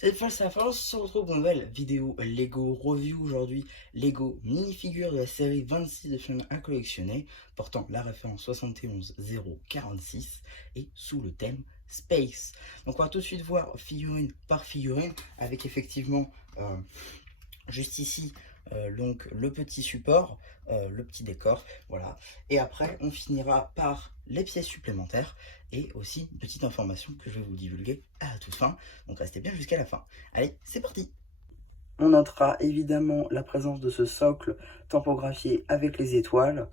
Cette fois, c'est la fin, on se retrouve pour une nouvelle vidéo Lego Review aujourd'hui. Lego minifigure de la série 26 de films à collectionner, portant la référence 71046 et sous le thème Space. Donc on va tout de suite voir figurine par figurine, avec effectivement juste ici donc le petit support, le petit décor, voilà. Et après, on finira par les pièces supplémentaires et aussi une petite information que je vais vous divulguer à la toute fin. Donc restez bien jusqu'à la fin. Allez, c'est parti! On notera évidemment la présence de ce socle tampographié avec les étoiles,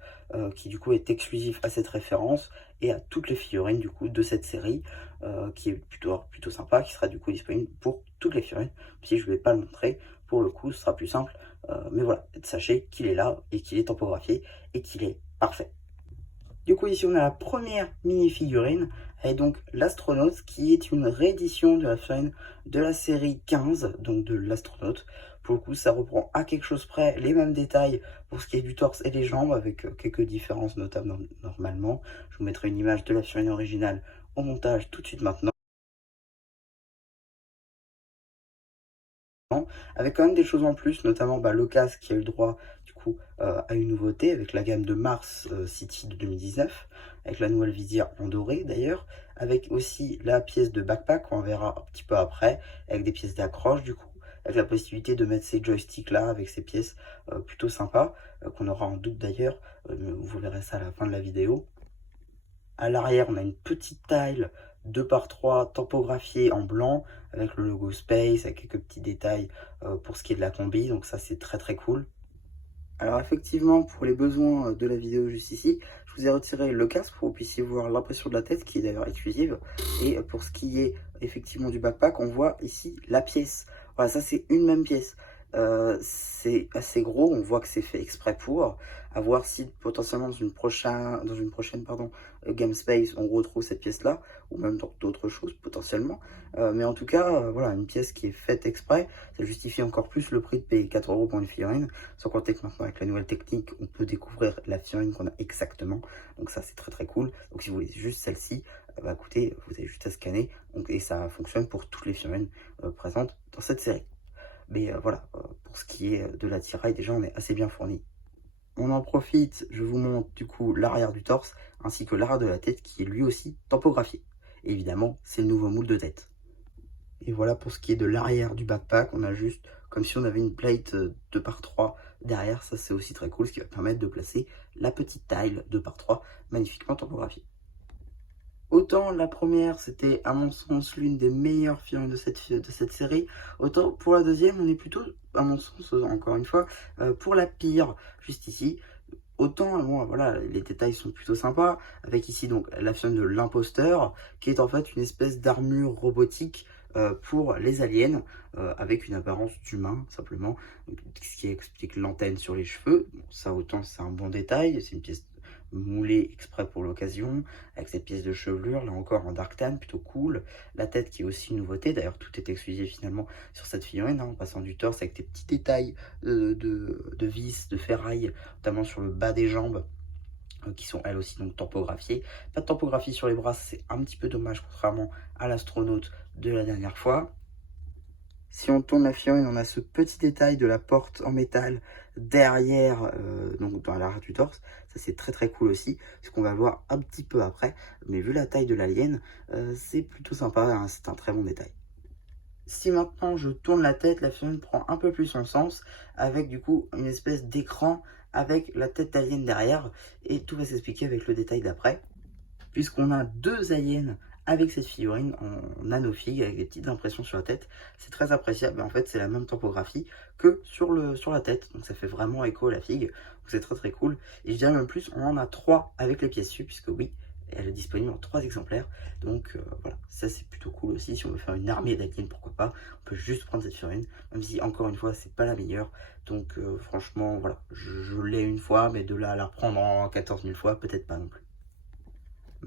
qui du coup est exclusif à cette référence et à toutes les figurines du coup de cette série, qui est plutôt sympa, qui sera du coup disponible pour toutes les figurines. Si je ne vais pas le montrer, pour le coup ce sera plus simple, mais voilà, sachez qu'il est là et qu'il est tampographié et qu'il est parfait. Du coup, ici, on a la première mini-figurine, et donc l'astronaute, qui est une réédition de la figurine de la série 15, donc de l'astronaute. Pour le coup, ça reprend à quelque chose près les mêmes détails pour ce qui est du torse et des jambes, avec quelques différences notables normalement. Je vous mettrai une image de la figurine originale au montage tout de suite maintenant, avec quand même des choses en plus, notamment le casque qui a eu le droit du coup à une nouveauté avec la gamme de Mars City de 2019, avec la nouvelle visière en doré d'ailleurs, avec aussi la pièce de backpack qu'on verra un petit peu après, avec des pièces d'accroche du coup, avec la possibilité de mettre ces joysticks là avec ces pièces plutôt sympas, qu'on aura en doute d'ailleurs, vous verrez ça à la fin de la vidéo. À l'arrière, on a une petite tile 2x3 tampographiée en blanc avec le logo Space, avec quelques petits détails pour ce qui est de la combi, donc ça c'est très cool. Alors effectivement, pour les besoins de la vidéo juste ici, je vous ai retiré le casque pour que vous puissiez voir l'impression de la tête qui est d'ailleurs exclusive. Et pour ce qui est effectivement du backpack, on voit ici la pièce. Voilà, ça c'est une même pièce. C'est assez gros, on voit que c'est fait exprès pour. À voir si potentiellement dans une prochaine Game Space, on retrouve cette pièce-là, ou même dans d'autres choses potentiellement. Mais en tout cas, voilà, une pièce qui est faite exprès, ça justifie encore plus le prix de payer 4 € pour une figurine. Sans compter que maintenant, avec la nouvelle technique, on peut découvrir la figurine qu'on a exactement. Donc ça, c'est très cool. Donc si vous voulez juste celle-ci, écoutez, vous avez juste à scanner. Donc, et ça fonctionne pour toutes les figurines présentes dans cette série. Mais voilà, pour ce qui est de l'attirail, déjà, on est assez bien fourni. On en profite, je vous montre du coup l'arrière du torse, ainsi que l'arrière de la tête, qui est lui aussi tampographié. Et évidemment, c'est le nouveau moule de tête. Et voilà pour ce qui est de l'arrière du backpack, on a juste comme si on avait une plate 2x3 derrière, ça c'est aussi très cool, ce qui va permettre de placer la petite tile 2x3 magnifiquement tampographiée. Autant la première, c'était à mon sens l'une des meilleures figurines de cette série, autant pour la deuxième, on est plutôt, à mon sens, encore une fois, pour la pire, juste ici. Autant, bon, voilà, les détails sont plutôt sympas, avec ici donc la figurine de l'imposteur, qui est en fait une espèce d'armure robotique pour les aliens, avec une apparence d'humain, simplement, donc, ce qui explique l'antenne sur les cheveux. Bon, ça, autant, c'est un bon détail, c'est une pièce moulée exprès pour l'occasion, avec cette pièce de chevelure, là encore en dark tan, plutôt cool. La tête qui est aussi une nouveauté, d'ailleurs tout est exclusif finalement sur cette figurine, en passant du torse avec des petits détails de vis, de ferraille, notamment sur le bas des jambes, qui sont elles aussi donc tampographiées. Pas de tampographie sur les bras, c'est un petit peu dommage, contrairement à l'astronaute de la dernière fois. Si on tourne la figurine, on a ce petit détail de la porte en métal derrière, donc dans l'arrière du torse. Ça c'est très cool aussi, ce qu'on va voir un petit peu après. Mais vu la taille de l'alien, c'est plutôt sympa, hein, c'est un très bon détail. Si maintenant je tourne la tête, la figurine prend un peu plus son sens, avec du coup une espèce d'écran avec la tête d'alien derrière, et tout va s'expliquer avec le détail d'après, puisqu'on a deux aliens avec cette figurine en nanofig, avec des petites impressions sur la tête. C'est très appréciable, en fait c'est la même topographie que sur la tête, donc ça fait vraiment écho à la figue, donc c'est très cool. Et je dirais même plus, on en a trois avec les pièces dessus, puisque oui, elle est disponible en 3 exemplaires, donc voilà, ça c'est plutôt cool aussi. Si on veut faire une armée d'aliens, pourquoi pas, on peut juste prendre cette figurine, même si encore une fois c'est pas la meilleure, donc franchement voilà, je l'ai une fois, mais de là à la reprendre en 14 000 fois, peut-être pas non plus.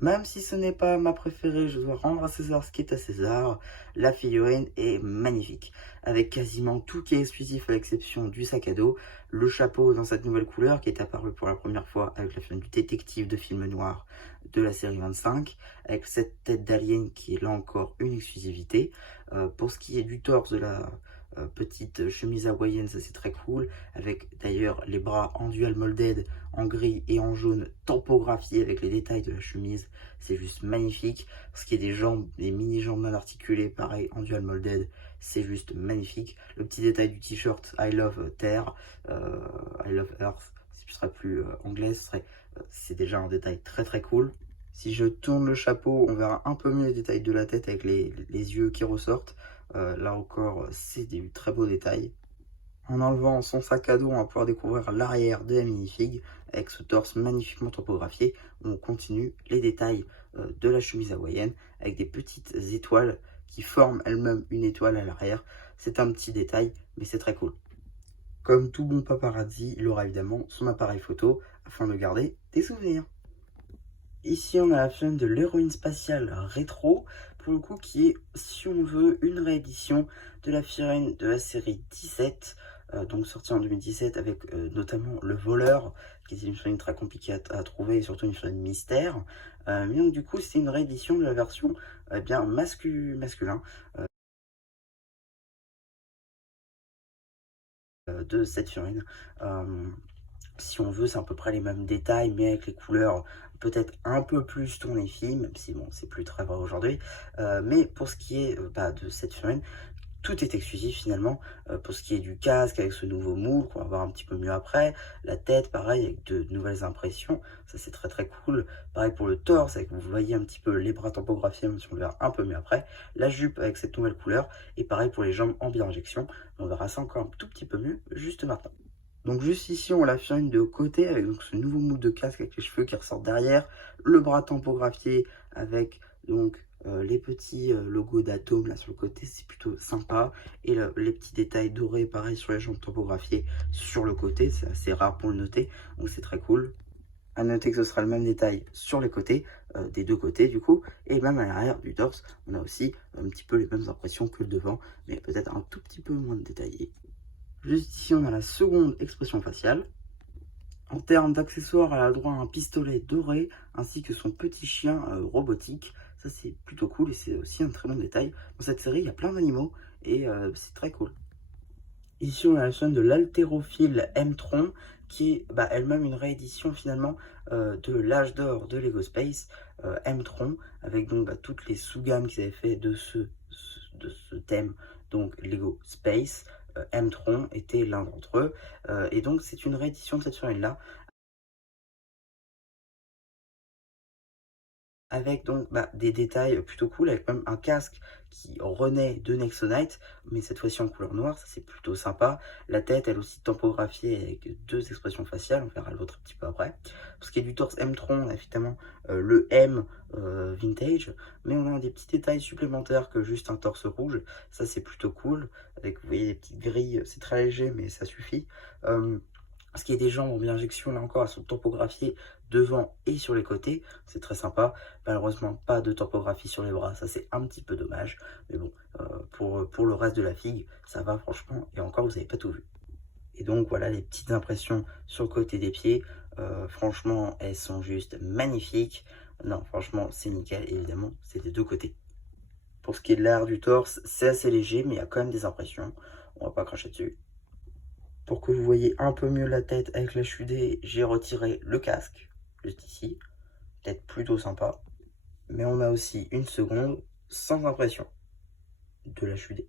Même si ce n'est pas ma préférée, je dois rendre à César ce qui est à César. La figurine est magnifique, avec quasiment tout qui est exclusif à l'exception du sac à dos, le chapeau dans cette nouvelle couleur qui est apparu pour la première fois avec la figurine du détective de film noir de la série 25, avec cette tête d'alien qui est là encore une exclusivité. Pour ce qui est du torse de la petite chemise hawaïenne, ça c'est très cool, avec d'ailleurs les bras en dual molded, en gris et en jaune, tampographié avec les détails de la chemise, c'est juste magnifique. Pour ce qui est des jambes, des mini jambes mal articulées, pareil en dual molded, c'est juste magnifique. Le petit détail du t-shirt I love Terre, I love Earth, si je serais plus anglais, c'est déjà un détail très très cool. Si je tourne le chapeau, on verra un peu mieux les détails de la tête avec les yeux qui ressortent. Là encore, c'est des très beaux détails. En enlevant son sac à dos, on va pouvoir découvrir l'arrière de la minifig avec ce torse magnifiquement topographié. On continue les détails de la chemise hawaïenne avec des petites étoiles qui forment elles-mêmes une étoile à l'arrière. C'est un petit détail, mais c'est très cool. Comme tout bon paparazzi, il aura évidemment son appareil photo afin de garder des souvenirs. Ici, on a la figurine de l'héroïne spatiale rétro, pour le coup, qui est, si on veut, une réédition de la figurine de la série 17, donc sortie en 2017 avec notamment le voleur, qui était une figurine très compliquée à trouver et surtout une figurine mystère. Mais donc, du coup, c'est une réédition de la version bien masculin de cette figurine. Si on veut, c'est à peu près les mêmes détails, mais avec les couleurs peut-être un peu plus tournées filles, même si bon, c'est plus très vrai aujourd'hui. Mais pour ce qui est de cette figurine, tout est exclusif finalement. Pour ce qui est du casque, avec ce nouveau moule qu'on va voir un petit peu mieux après. La tête, pareil, avec de nouvelles impressions. Ça, c'est très très cool. Pareil pour le torse, avec vous voyez un petit peu les bras tampographiés, même si on le verra un peu mieux après. La jupe avec cette nouvelle couleur. Et pareil pour les jambes en bi-injection. On verra ça encore un tout petit peu mieux juste maintenant. Donc juste ici, on la figurine de côté avec donc ce nouveau moule de casque avec les cheveux qui ressortent derrière, le bras tampographié avec donc les petits logos d'atomes là sur le côté, c'est plutôt sympa. Et les petits détails dorés, pareil sur les jambes tampographiées sur le côté, c'est assez rare pour le noter, donc c'est très cool. À noter que ce sera le même détail sur les côtés, des deux côtés du coup, et même à l'arrière du torse, on a aussi un petit peu les mêmes impressions que le devant, mais peut-être un tout petit peu moins détaillé. Juste ici, on a la seconde expression faciale. En termes d'accessoires, elle a le droit à un pistolet doré ainsi que son petit chien robotique. Ça, c'est plutôt cool et c'est aussi un très bon détail. Dans cette série, il y a plein d'animaux et c'est très cool. Ici, on a la chaîne de l'haltérophile M-Tron qui est elle-même une réédition finalement de l'âge d'or de Lego Space, M-Tron, avec donc toutes les sous-gammes qu'ils avaient fait de ce thème, donc Lego Space. M-Tron était l'un d'entre eux, et donc c'est une réédition de cette figurine-là, avec donc des détails plutôt cool, avec même un casque qui renaît de Nexonite, mais cette fois-ci en couleur noire, ça c'est plutôt sympa. La tête, elle aussi tampographiée avec deux expressions faciales, on verra l'autre un petit peu après. Pour ce qui est du torse M-Tron, on a évidemment le M vintage, mais on a des petits détails supplémentaires que juste un torse rouge, ça c'est plutôt cool, avec vous voyez des petites grilles, c'est très léger mais ça suffit. Ce qui est des jambes en bi-injection, là encore, elles sont topographiées devant et sur les côtés. C'est très sympa. Malheureusement, pas de topographie sur les bras. Ça, c'est un petit peu dommage. Mais bon, pour le reste de la figue, ça va franchement. Et encore, vous n'avez pas tout vu. Et donc, voilà les petites impressions sur le côté des pieds. Franchement, elles sont juste magnifiques. Non, franchement, c'est nickel. Évidemment, c'est des deux côtés. Pour ce qui est de l'air du torse, c'est assez léger, mais il y a quand même des impressions. On va pas cracher dessus. Pour que vous voyez un peu mieux la tête avec la HUD, j'ai retiré le casque, juste ici. Peut-être plutôt sympa. Mais on a aussi une seconde sans impression de la HUD.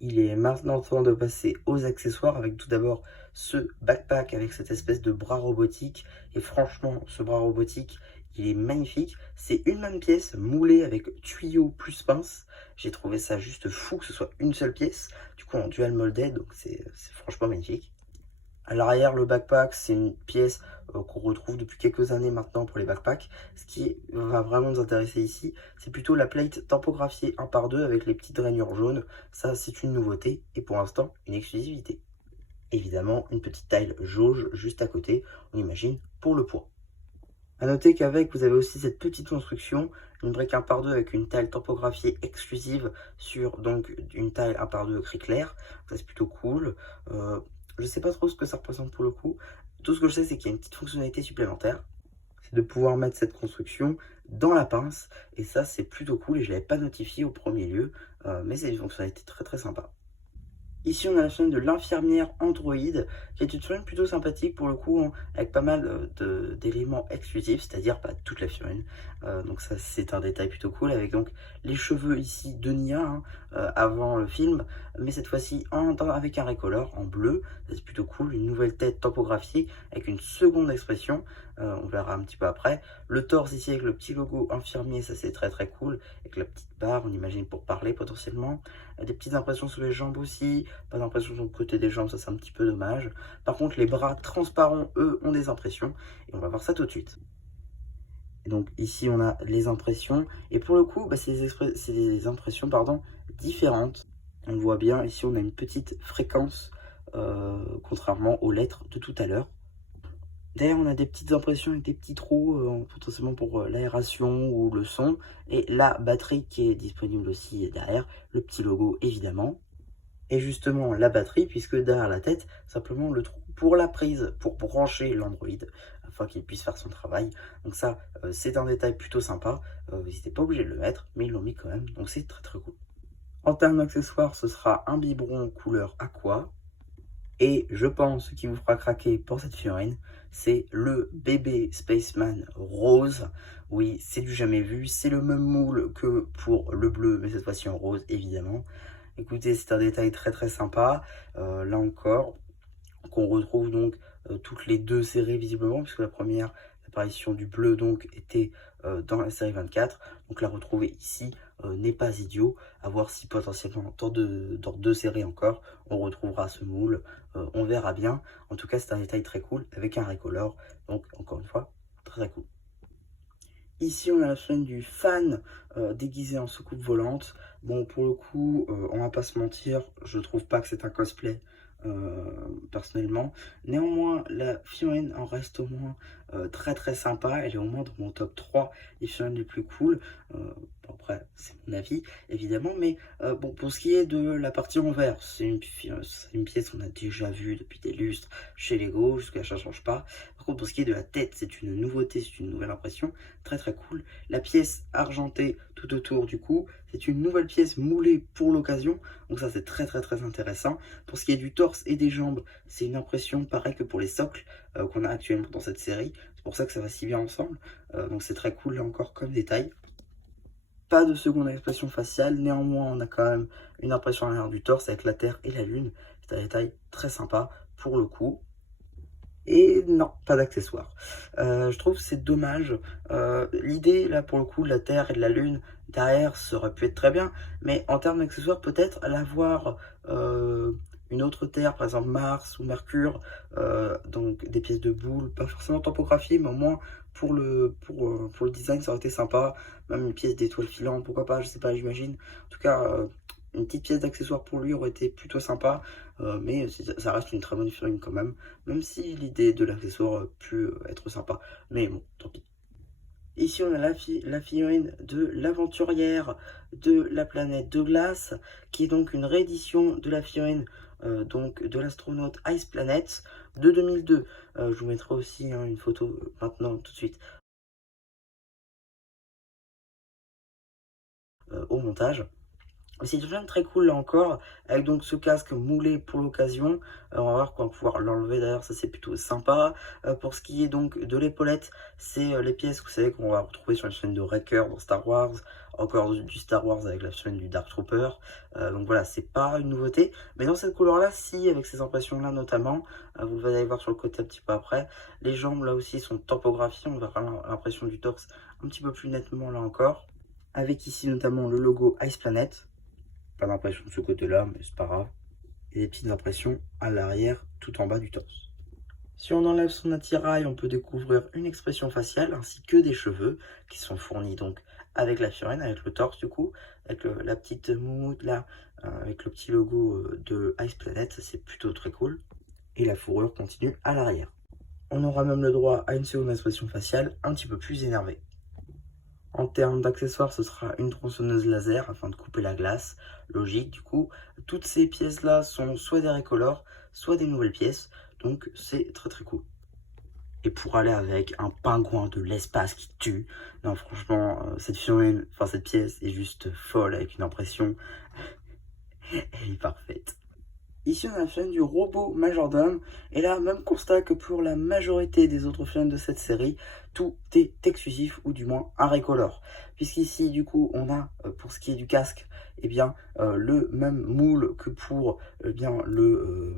Il est maintenant temps de passer aux accessoires avec tout d'abord ce backpack avec cette espèce de bras robotique. Et franchement, ce bras robotique, il est magnifique. C'est une même pièce moulée avec tuyau plus pince. J'ai trouvé ça juste fou que ce soit une seule pièce. Du coup, en dual molded, donc c'est franchement magnifique. À l'arrière, le backpack, c'est une pièce qu'on retrouve depuis quelques années maintenant pour les backpacks. Ce qui va vraiment nous intéresser ici, c'est plutôt la plate tampographiée 1 par 2 avec les petites rainures jaunes. Ça, c'est une nouveauté et pour l'instant, une exclusivité. Évidemment, une petite tile jauge juste à côté, on imagine, pour le poids. A noter qu'avec, vous avez aussi cette petite construction, une brique 1 par 2 avec une taille topographiée exclusive sur donc une taille 1 par 2 gris clair. Ça c'est plutôt cool. Je sais pas trop ce que ça représente pour le coup. Tout ce que je sais, c'est qu'il y a une petite fonctionnalité supplémentaire. C'est de pouvoir mettre cette construction dans la pince. Et ça, c'est plutôt cool. Et je ne l'avais pas notifié au premier lieu. Mais c'est une fonctionnalité très très sympa. Ici, on a la chaîne de l'infirmière Android, qui est une chaîne plutôt sympathique pour le coup, hein, avec pas mal d'éléments exclusifs, c'est-à-dire pas toute la figurine. Donc ça, c'est un détail plutôt cool, avec donc les cheveux ici de Nia, hein, avant le film, mais cette fois-ci avec un recolor en bleu. C'est plutôt cool, une nouvelle tête topographiée avec une seconde expression. On verra un petit peu après. Le torse ici avec le petit logo infirmier, ça c'est très très cool, avec la petite barre, on imagine pour parler potentiellement. Des petites impressions sur les jambes aussi, pas d'impression sur le côté des jambes, ça c'est un petit peu dommage. Par contre, les bras transparents, eux, ont des impressions, et on va voir ça tout de suite. Et donc ici, on a les impressions, et pour le coup, bah, c'est des impressions différentes. On le voit bien, ici on a une petite fréquence, contrairement aux lettres de tout à l'heure. Derrière, on a des petites impressions avec des petits trous, potentiellement pour l'aération ou le son. Et la batterie qui est disponible aussi derrière, le petit logo évidemment. Et justement, la batterie, puisque derrière la tête, simplement le trou pour la prise, pour brancher l'Android, afin qu'il puisse faire son travail. Donc ça, c'est un détail plutôt sympa. Vous n'étiez pas obligé de le mettre, mais ils l'ont mis quand même, donc c'est très très cool. En termes d'accessoires, ce sera un biberon couleur aqua. Et je pense ce qui vous fera craquer pour cette figurine, c'est le bébé Spaceman rose. Oui, c'est du jamais vu, c'est le même moule que pour le bleu, mais cette fois-ci en rose, évidemment. Écoutez, c'est un détail très très sympa. Là encore, qu'on retrouve donc toutes les deux séries visiblement, puisque la première apparition du bleu donc était dans la série 24. Donc la retrouver ici n'est pas idiot. À voir si potentiellement dans deux séries encore, on retrouvera ce moule. On verra bien. En tout cas, c'est un détail très cool avec un recolor. Donc encore une fois, très très cool. Ici, on a la chaîne du fan déguisé en soucoupe volante. Bon, pour le coup, on va pas se mentir, je trouve pas que c'est un cosplay, personnellement. Néanmoins, la figurine en reste au moins très très sympa. Elle est au moins dans mon top 3 des figurines les plus cool. Bon, après, c'est mon avis, évidemment. Mais bon, pour ce qui est de la partie en vert, c'est une pièce qu'on a déjà vue depuis des lustres chez Lego, jusqu'à ça ne change pas. Par contre, pour ce qui est de la tête, c'est une nouveauté, c'est une nouvelle impression. Très très cool. La pièce argentée tout autour du cou, c'est une nouvelle pièce moulée pour l'occasion. Donc ça, c'est très très très intéressant. Pour ce qui est du torse et des jambes, c'est une impression pareil que pour les socles qu'on a actuellement dans cette série. C'est pour ça que ça va si bien ensemble. Donc c'est très cool là encore comme détail. Pas de seconde expression faciale, néanmoins on a quand même une impression à l'arrière du torse avec la Terre et la Lune. C'est un détail très sympa pour le coup. Et non, pas d'accessoires. Je trouve que c'est dommage. L'idée, là, pour le coup, de la Terre et de la Lune derrière, ça aurait pu être très bien. Mais en termes d'accessoires, peut-être l'avoir une autre Terre, par exemple Mars ou Mercure, donc des pièces de boules, pas forcément topographiées, mais au moins pour le design, ça aurait été sympa. Même une pièce d'étoile filante, pourquoi pas, je sais pas, j'imagine. En tout cas, une petite pièce d'accessoire pour lui aurait été plutôt sympa. Mais ça reste une très bonne figurine quand même si l'idée de l'accessoire pu être sympa, mais bon, tant pis. Ici, on a la figurine de l'aventurière de la planète de glace, qui est donc une réédition de la figurine donc de l'astronaute Ice Planet de 2002. Je vous mettrai aussi hein, une photo maintenant, tout de suite, au montage. C'est une figurine très cool là encore, avec donc ce casque moulé pour l'occasion. On va voir qu'on va pouvoir l'enlever d'ailleurs, ça c'est plutôt sympa. Pour ce qui est donc de l'épaulette, c'est les pièces que vous savez qu'on va retrouver sur la chaîne de Wrecker dans Star Wars, encore du Star Wars avec la chaîne du Dark Trooper. Donc voilà, c'est pas une nouveauté, mais dans cette couleur là, si, avec ces impressions là notamment, vous allez voir sur le côté un petit peu après. Les jambes là aussi sont topographiées, on verra l'impression du torse un petit peu plus nettement là encore. Avec ici notamment le logo Ice Planet. Pas d'impression de ce côté-là, mais c'est pas grave. Et des petites impressions à l'arrière, tout en bas du torse. Si on enlève son attirail, on peut découvrir une expression faciale ainsi que des cheveux qui sont fournis donc avec la figurine, avec le torse du coup, avec la petite moumoute là, avec le petit logo de Ice Planet, ça c'est plutôt très cool. Et la fourrure continue à l'arrière. On aura même le droit à une seconde expression faciale un petit peu plus énervée. En termes d'accessoires, ce sera une tronçonneuse laser afin de couper la glace. Logique, du coup. Toutes ces pièces-là sont soit des recolores, soit des nouvelles pièces. Donc c'est très très cool. Et pour aller avec un pingouin de l'espace qui tue. Non, franchement, cette figurine, enfin cette pièce est juste folle avec une impression. Elle est parfaite. Ici, on a la figurine du robot majordome. Et là, même constat que pour la majorité des autres figurines de cette série, tout est exclusif, ou du moins un recolor. Puisqu'ici, du coup, on a, pour ce qui est du casque, eh bien, le même moule que pour le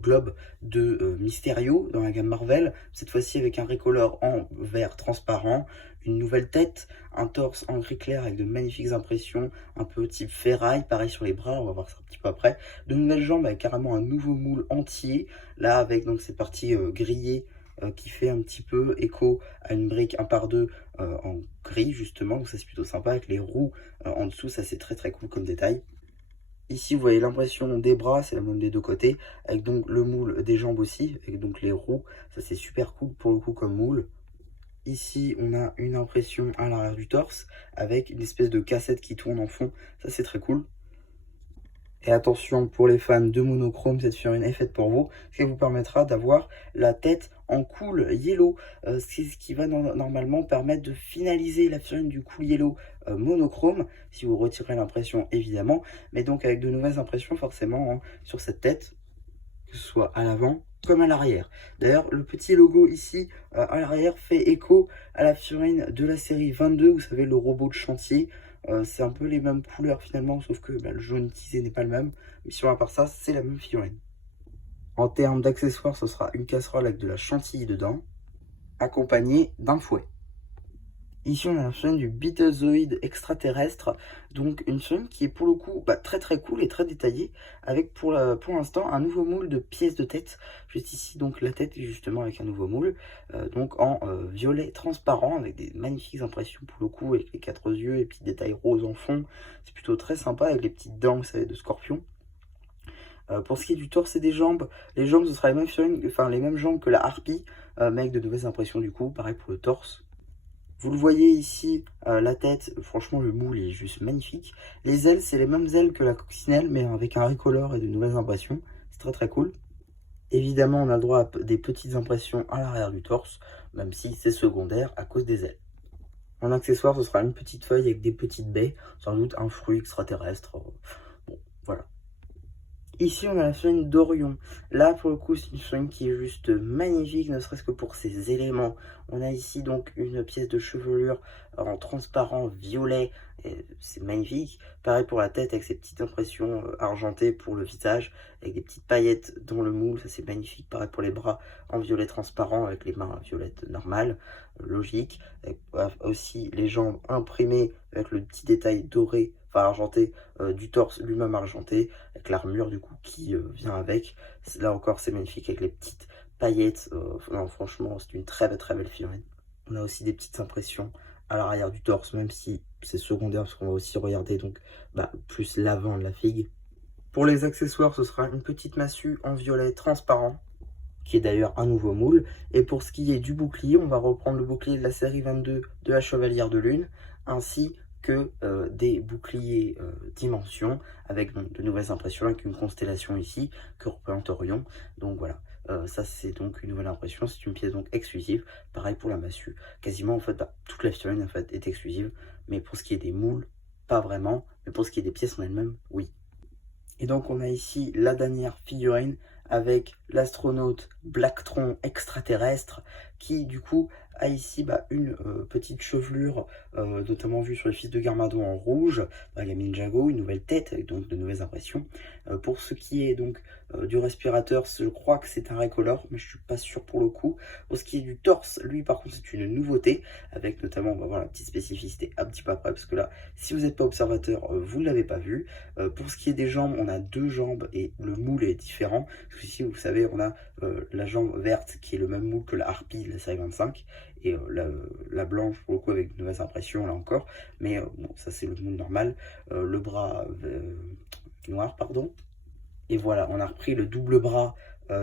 globe de Mysterio dans la gamme Marvel. Cette fois-ci avec un recolor en vert transparent, une nouvelle tête, un torse en gris clair avec de magnifiques impressions, un peu type ferraille, pareil sur les bras, on va voir ça un petit peu après. De nouvelles jambes avec carrément un nouveau moule entier, là avec donc cette partie grillée qui fait un petit peu écho à une brique 1 par 2 en gris justement, donc ça c'est plutôt sympa, avec les roues en dessous, ça c'est très très cool comme détail. Ici vous voyez l'impression des bras, c'est la même des deux côtés, avec donc le moule des jambes aussi, avec donc les roues, ça c'est super cool pour le coup comme moule. Ici, on a une impression à l'arrière du torse avec une espèce de cassette qui tourne en fond. Ça, c'est très cool. Et attention, pour les fans de monochrome, cette figurine est faite pour vous. Ce qui vous permettra d'avoir la tête en cool yellow. C'est ce qui va normalement permettre de finaliser la figurine du cool yellow monochrome. Si vous retirez l'impression, évidemment. Mais donc avec de nouvelles impressions, forcément, hein, sur cette tête. Que ce soit à l'avant comme à l'arrière. D'ailleurs, le petit logo ici à l'arrière fait écho à la figurine de la série 22, vous savez, le robot de chantier. C'est un peu les mêmes couleurs finalement, sauf que le jaune utilisé n'est pas le même. Mais sinon, à part ça, c'est la même figurine. En termes d'accessoires, ce sera une casserole avec de la chantilly dedans, accompagnée d'un fouet. Ici, on a la figurine du Beetlezoïde extraterrestre, donc une figurine qui est pour le coup très très cool et très détaillée, avec pour l'instant un nouveau moule de pièces de tête. Juste ici, donc la tête justement avec un nouveau moule, donc en violet transparent, avec des magnifiques impressions pour le coup, avec les 4 yeux et puis détails roses en fond. C'est plutôt très sympa, avec les petites dents, vous savez, de scorpion. Pour ce qui est du torse et des jambes, les jambes, ce sera les mêmes figurines, enfin les mêmes jambes que la harpie, mais avec de nouvelles impressions du coup, pareil pour le torse. Vous le voyez ici, la tête, franchement le moule est juste magnifique. Les ailes, c'est les mêmes ailes que la coccinelle, mais avec un recolor et de nouvelles impressions. C'est très très cool. Évidemment, on a le droit à des petites impressions à l'arrière du torse, même si c'est secondaire à cause des ailes. En accessoire, ce sera une petite feuille avec des petites baies, sans doute un fruit extraterrestre. Bon, voilà. Ici, on a la figurine d'Orion. Là, pour le coup, c'est une figurine qui est juste magnifique, ne serait-ce que pour ses éléments. On a ici donc une pièce de chevelure en transparent violet. C'est magnifique. Pareil pour la tête, avec ses petites impressions argentées pour le visage, avec des petites paillettes dans le moule. Ça, c'est magnifique. Pareil pour les bras en violet transparent, avec les mains violettes normales. Logique. Avec, aussi les jambes imprimées, avec le petit détail doré, enfin argenté, du torse lui-même argenté, avec l'armure du coup qui vient avec. Là encore c'est magnifique avec les petites paillettes. Non, franchement c'est une très belle figurine. On a aussi des petites impressions à l'arrière du torse, même si c'est secondaire parce qu'on va aussi regarder donc plus l'avant de la figue. Pour les accessoires, ce sera une petite massue en violet transparent, qui est d'ailleurs un nouveau moule. Et pour ce qui est du bouclier, on va reprendre le bouclier de la série 22 de la Chevalière de Lune, ainsi que des boucliers dimension, avec donc, de nouvelles impressions, avec une constellation ici, que représente Orion. Donc voilà, ça c'est donc une nouvelle impression, c'est une pièce donc exclusive. Pareil pour la massue, quasiment en fait, toute la figurine en fait est exclusive, mais pour ce qui est des moules, pas vraiment, mais pour ce qui est des pièces en elles-mêmes, oui. Et donc on a ici la dernière figurine avec l'astronaute Blacktron extraterrestre qui du coup a ici une petite chevelure, notamment vue sur les fils de Garmadon en rouge, il y a Ninjago, une nouvelle tête avec donc de nouvelles impressions. Pour ce qui est donc du respirateur, je crois que c'est un recolor, mais je suis pas sûr pour le coup. Pour ce qui est du torse, lui par contre c'est une nouveauté, avec notamment, on va voir la petite spécificité un petit peu après, parce que là, si vous n'êtes pas observateur, vous ne l'avez pas vu. Pour ce qui est des jambes, on a 2 jambes et le moule est différent. Parce que ici, vous savez, on a la jambe verte qui est le même moule que la harpie de la série 25. Et la blanche, pour le coup, avec de nouvelles impressions, là encore. Mais bon, ça c'est le moule normal. Le bras noir, pardon. Et voilà, on a repris le double bras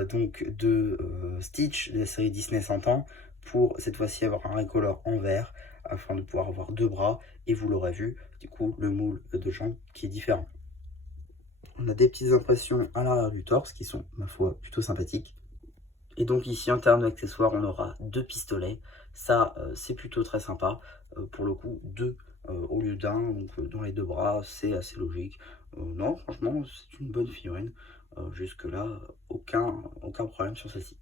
donc de Stitch de la série Disney 100 ans, pour cette fois-ci avoir un recolor en vert, afin de pouvoir avoir deux bras, et vous l'aurez vu, du coup, le moule de jambes qui est différent. On a des petites impressions à l'arrière du torse qui sont, ma foi, plutôt sympathiques. Et donc ici, en termes d'accessoires, on aura deux pistolets. Ça, c'est plutôt très sympa. Pour le coup, deux au lieu d'un, donc dans les deux bras, c'est assez logique. Non, franchement, c'est une bonne figurine. Jusque-là, aucun problème sur celle-ci.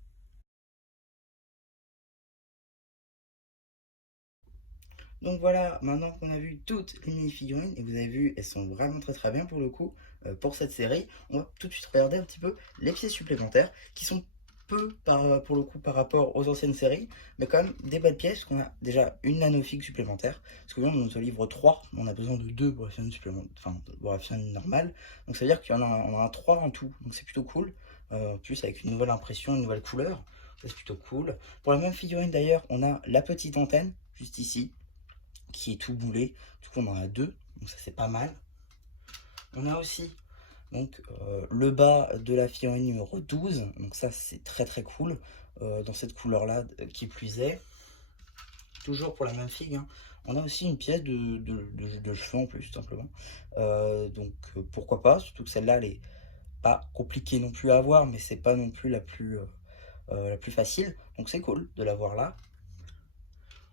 Donc voilà, maintenant qu'on a vu toutes les mini-figurines, et vous avez vu, elles sont vraiment très bien pour le coup, pour cette série, on va tout de suite regarder un petit peu les pièces supplémentaires, qui sont peu pour le coup par rapport aux anciennes séries, mais quand même des belles pièces, qu'on a déjà une nanofig supplémentaire, parce que là, dans notre livre 3, on a besoin de 2 pour la figurine supplémentaire, enfin pour la figurine normale, donc ça veut dire qu'il y en a, on en a 3 en tout, donc c'est plutôt cool, en plus avec une nouvelle impression, une nouvelle couleur, ça c'est plutôt cool. Pour la même figurine d'ailleurs, on a la petite antenne, juste ici, qui est tout boulé. Du coup, on en a deux, donc ça c'est pas mal. On a aussi donc le bas de la figurine numéro 12, donc ça c'est très cool, dans cette couleur là qui plus est. Toujours pour la même figue, hein. On a aussi une pièce de cheveux en plus, tout simplement. Donc pourquoi pas, surtout que celle-là elle est pas compliquée non plus à avoir, mais c'est pas non plus la plus facile, donc c'est cool de l'avoir là.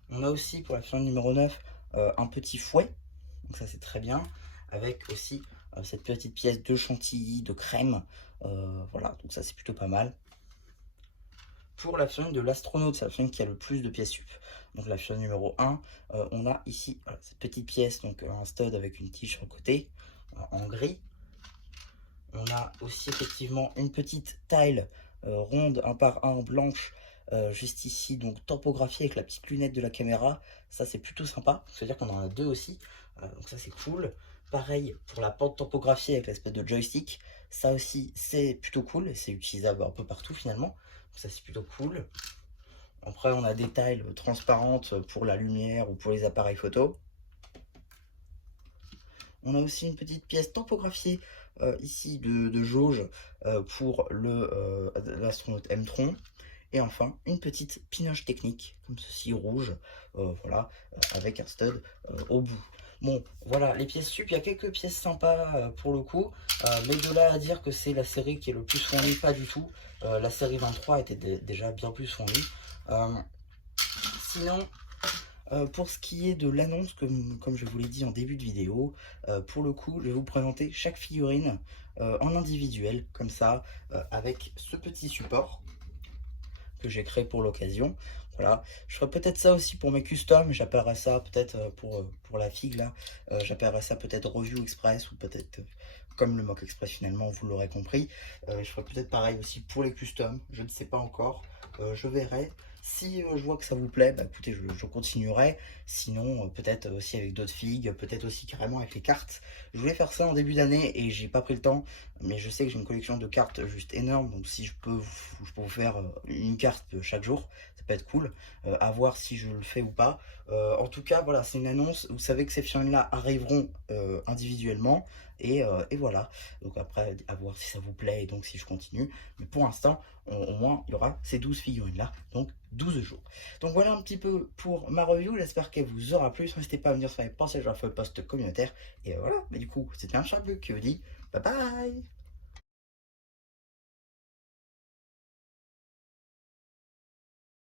On a aussi pour la figurine numéro 9 un petit fouet, donc ça c'est très bien, avec aussi cette petite pièce de chantilly, de crème, voilà, donc ça c'est plutôt pas mal. Pour la figurine de l'astronaute, c'est la figurine qui a le plus de pièces sup. Donc la figurine numéro 1, on a ici cette petite pièce, donc un stud avec une tige sur le côté, en gris. On a aussi effectivement une petite tile ronde 1 par 1 blanche, juste ici, donc tampographiée avec la petite lunette de la caméra. Ça c'est plutôt sympa, c'est-à-dire qu'on en a deux aussi, donc ça c'est cool. Pareil pour la pente tampographiée avec l'espèce de joystick, ça aussi c'est plutôt cool, c'est utilisable un peu partout finalement, donc ça c'est plutôt cool. Après on a des tiles transparentes pour la lumière ou pour les appareils photo. On a aussi une petite pièce tampographiée ici de jauge pour l'astronaute M-Tron. Et enfin, une petite pinoche technique, comme ceci, rouge, voilà, avec un stud au bout. Bon, voilà, les pièces sup, il y a quelques pièces sympas pour le coup, mais de là à dire que c'est la série qui est le plus fournie, pas du tout. La série 23 était déjà bien plus fournie. Sinon, pour ce qui est de l'annonce, comme je vous l'ai dit en début de vidéo, pour le coup, je vais vous présenter chaque figurine en individuel, comme ça, avec ce petit support que j'ai créé pour l'occasion. Voilà, je ferai peut-être ça aussi pour mes customs, j'appellerai ça peut-être pour la figue là, j'appellerai ça peut-être Review Express ou peut-être comme le Mock Express finalement, vous l'aurez compris. Je ferai peut-être pareil aussi pour les customs, je ne sais pas encore, je verrai. Si je vois que ça vous plaît, bah écoutez, je continuerai. Sinon, peut-être aussi avec d'autres figues, peut-être aussi carrément avec les cartes. Je voulais faire ça en début d'année et j'ai pas pris le temps. Mais je sais que j'ai une collection de cartes juste énorme. Donc si je peux vous faire une carte chaque jour, ça peut être cool. À voir si je le fais ou pas. En tout cas, voilà, c'est une annonce. Vous savez que ces figurines-là arriveront individuellement. Et voilà. Donc après, à voir si ça vous plaît et donc si je continue. Mais pour l'instant, au moins, il y aura ces 12 figurines-là. Donc 12 jours. Donc voilà un petit peu pour ma review. J'espère qu'elle vous aura plu. N'hésitez pas à me dire ce que vous avez pensé. Je vais faire le post communautaire. Et voilà. Mais du coup, c'était un Charles qui vous dit bye bye.